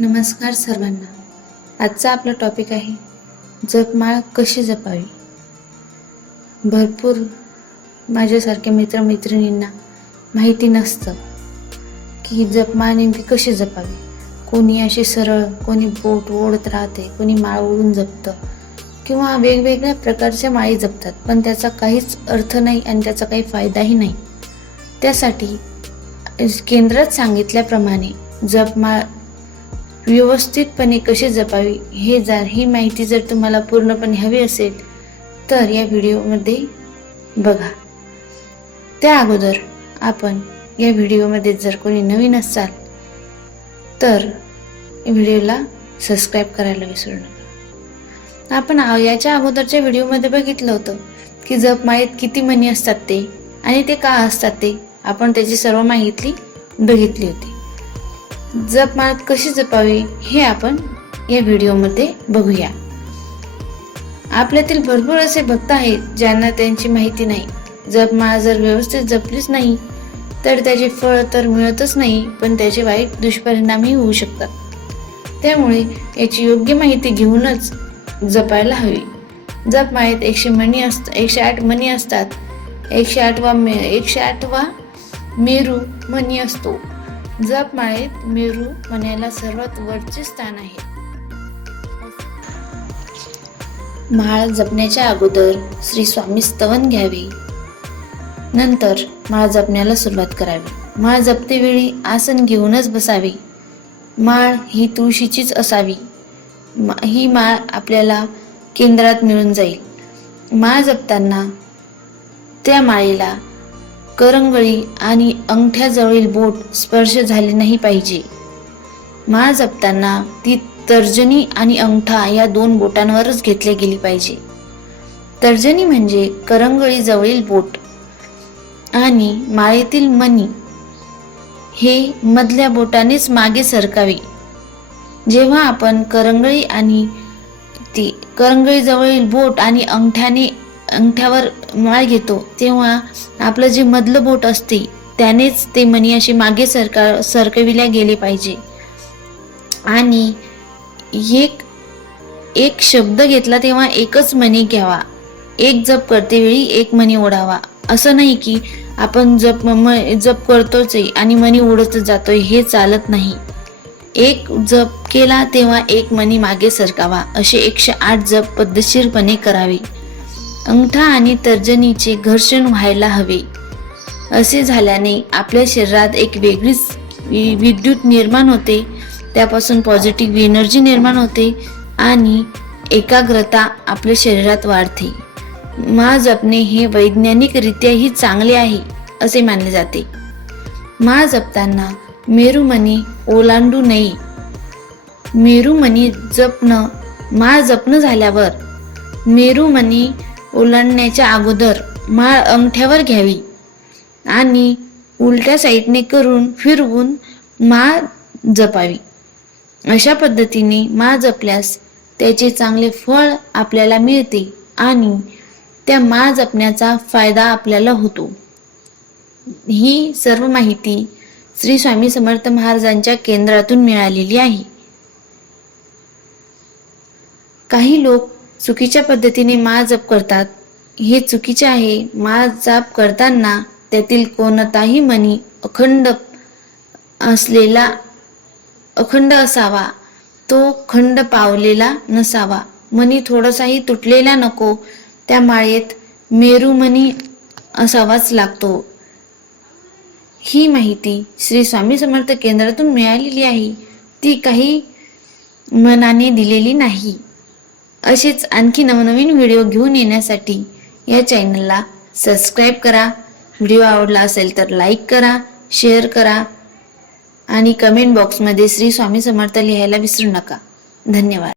नमस्कार सर्वांना. आजचा आपला टॉपिक आहे जपमाळ कशी जपावी? भरपूर माझ्यासारख्या मित्रमैत्रिणींना माहिती नसतं की जपमाळ नेमकी कशी जपावी? कोणी अशी सरळ कोणी बोट ओढत राहते कोणी माळ ओढून जपतं किंवा वेगवेगळ्या प्रकारच्या माळी जपतात पण त्याचा काहीच अर्थ नाही आणि त्याचा काही फायदाही नाही. त्यासाठी केंद्रात सांगितल्याप्रमाणे जपमाळ व्यवस्थितपणे कशी जपावी हे जर ही माहिती जर तुम्हाला पूर्णपणे हवी असेल तर या व्हिडिओमध्ये बघा. त्या अगोदर आपण या व्हिडिओमध्ये जर कोणी नवीन असाल तर व्हिडिओला सबस्क्राईब करायला विसरू नका. आपण याच्या अगोदरच्या व्हिडिओमध्ये बघितलं होतं की जपमाळेत किती मणी असतात ते आणि ते का असतात ते आपण त्याची सर्व माहिती बघितली होती. जपमाळ कशी जपावी हे आपण या व्हिडिओमध्ये बघूया. आपल्यातील भरपूर असे भक्त आहेत ज्यांना त्यांची माहिती नाही. जपमाळा जर व्यवस्थित जपलीच नाही तर त्याचे फळ तर मिळतच नाही पण त्याचे वाईट दुष्परिणामही होऊ शकतात. त्यामुळे याची योग्य माहिती घेऊनच जपायला हवी. जपमाळेत एकशे मणी असत एकशे आठ मणी असतात. एकशे आठवा मे एकशे आठवा मेरू मणी असतो. जपमाळेत मेरू मनाला सर्वात वरचे स्थान आहे. माळ जपण्याच्या अगोदर श्री स्वामी स्तवन घ्यावे. नंतर माळ जपण्याला सुरुवात करावी. माळ जपतेवेळी आसन घेऊनच बसावे. माळ ही तुळशीचीच असावी. मा- ही माळ आपल्याला केंद्रात मिळून जाईल. माळ जपताना त्या माळेला करंगळी आणि अंगठ्याजवळील बोट स्पर्श झाले नाही पाहिजे. माळ जपताना ती तर्जनी आणि अंगठा या दोन बोटांवरच घेतली गेली पाहिजे. तर्जनी म्हणजे करंगळी जवळील बोट आणि माळेतील मणी हे मधल्या बोटानेच मागे सरकावे. जेव्हा आपण करंगळी आणि ती करंगळीजवळील बोट आणि अंगठ्याने अंगठ्यावर माळ घेतो तेव्हा आपलं जे मधलं बोट असते त्यानेच ते मणी असे मागे सरका सरकविल्या गेले पाहिजे. आणि एक एक शब्द घेतला तेव्हा एकच मणी घ्यावा. एक जप करते वेळी एक मणी ओढावा. असं नाही की आपण जप म जप करतोच आहे आणि मणी उडतच जातोय हे चालत नाही. एक जप केला तेव्हा एक मणी मागे सरकावा असे एकशे आठ जप पद्धतशीरपणे करावे. अंगठा आणि तर्जनीचे घर्षण व्हायला हवे. असे झाल्याने आपल्या शरीरात एक वेगळीच वि- विद्युत निर्माण होते. त्यापासून पॉझिटिव्ह एनर्जी निर्माण होते आणि एकाग्रता आपल्या शरीरात वाढते. माळ जपणे हे वैज्ञानिकरित्याही चांगले आहे असे मानले जाते. माळ जपताना मेरुमणी ओलांडू नये. मेरुमणी जपणं माळ जपणं झाल्यावर मेरुमणी ओलांडण्याच्या अगोदर माळ अंगठ्यावर घ्यावी आणि उलट्या साईडने करून फिरवून माळ जपावी. अशा पद्धतीने माळ जपल्यास त्याचे चांगले फळ आपल्याला मिळते आणि त्या माळ जपण्याचा फायदा आपल्याला होतो. ही सर्व माहिती श्री स्वामी समर्थ महाराजांच्या केंद्रातून मिळालेली आहे. काही लोक चुकीच्या पद्धतीने माळ जप करतात. हे चुकीचे आहे. माळ जप करताना त्यातील कोणताही मनी अखंड असलेला अखंड असावा. तो खंड पावलेला नसावा. मनी थोडासाही तुटलेला नको. त्या माळेत मेरुमणी असावाच लागतो. ही माहिती श्री स्वामी समर्थ केंद्रातून मिळालेली आहे. ती काही मनाने दिलेली नाही. असेच आणखी नवनवीन व्हिडिओ घेऊन येण्यासाठी या चॅनलला सबस्क्राईब करा. व्हिडिओ आवडला असेल तर लाईक करा शेअर करा आणि कमेंट बॉक्समध्ये श्री स्वामी समर्थ लिहायला विसरू नका. धन्यवाद.